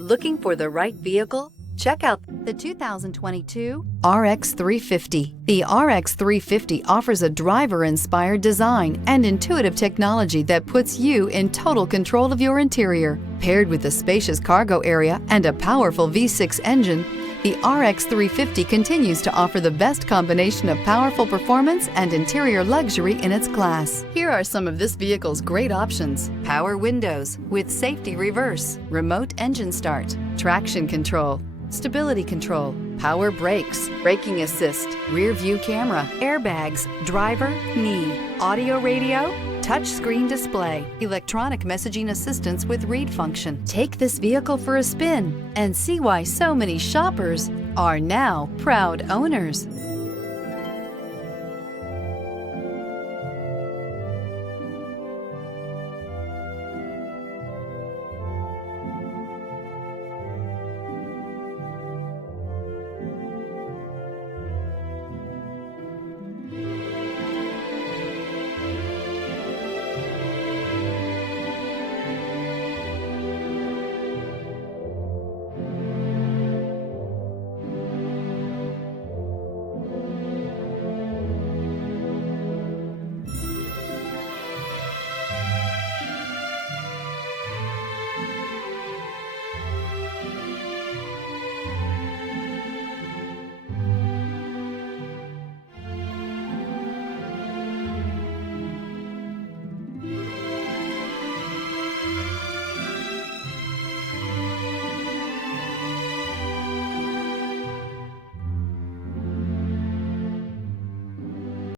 Looking for the right vehicle? Check out the 2022 RX 350. The RX 350 offers a driver-inspired design and intuitive technology that puts you in total control of your interior. Paired with a spacious cargo area and a powerful V6 engine, the RX 350 continues to offer the best combination of powerful performance and interior luxury in its class. Here are some of this vehicle's great options: power windows with safety reverse, remote engine start, traction control, stability control, power brakes, braking assist, rear view camera, airbags, driver, knee, audio radio, touchscreen display, electronic messaging assistance with read function. Take this vehicle for a spin and see why so many shoppers are now proud owners.